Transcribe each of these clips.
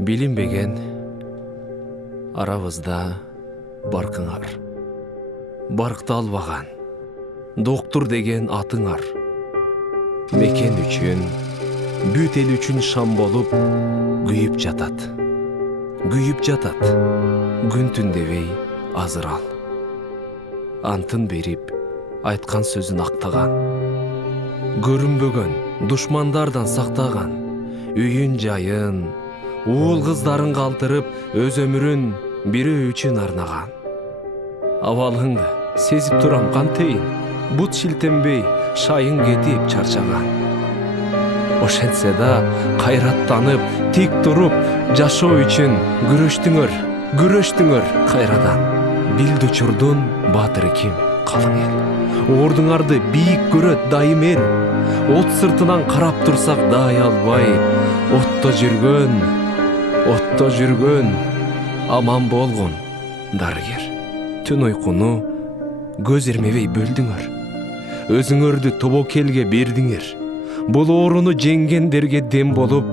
Билинбеген арабызда баркыңар. Баркты албаган доктор деген атыңар. Мекен үчүн, бүт эл үчүн шам болуп күйүп жатат. Күйүп жатат. Күн түн дебей азыр ал. Антын берип, айткан сөзүн актаган. Көрүнбөгөн душмандардан сактаган. Үйүн жайын, уул кыздарын калтырып, өз өмүрүн бирөө үчүн арнаган. Абалыңды сезип турам кантейин, бут шилтенбей, шайын кетип чарчаган. Ошентсе да кайраттанып, тик туруп, жашоо үчүн күрөштүңөр кайрадан. Билди учурдун баатыры ким? Калың эл. Ордуңарды бийик көрөт дайым эл. От сыртынан карап турсак да аялбай, отто жүргөн, аман болгон дарыгер. Түн уйкуну көз ирмебей бөлдүңөр. Өзүңөрдү тобокелге бердиңер. Бул ооруну жеңгендерге дем болуп,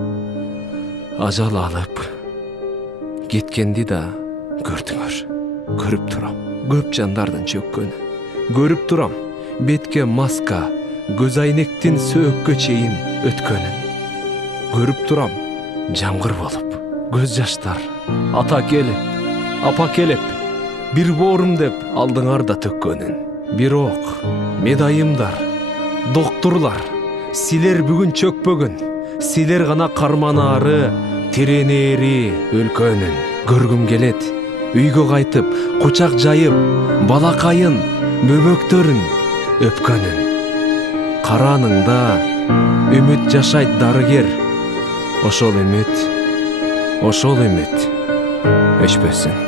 ажал алып кеткенди да көрдүңөр. Көрүп турам, көп жандардын чөккөнүн. Көрүп турам, бетке маска, көз айнектин сөөккө чейин өткөнүн. Көрүп турам, жамгыр болуп, көз жаштар, ата келип, апа келип, бир боорум деп алдыңарда төккөнүн. Бирок, медайымдар, доктурлар, силер бүгүн чөкпөгүн, силер гана карманаары, тиренери өлкөнүн. Көргүм келет, үйгө кайтып, кучак жайып, балакайын, бөбөктөрүн өпкөнүн. Караныңда үмүт жашайт дарыгер. Ошол үмүт өчпөсүн.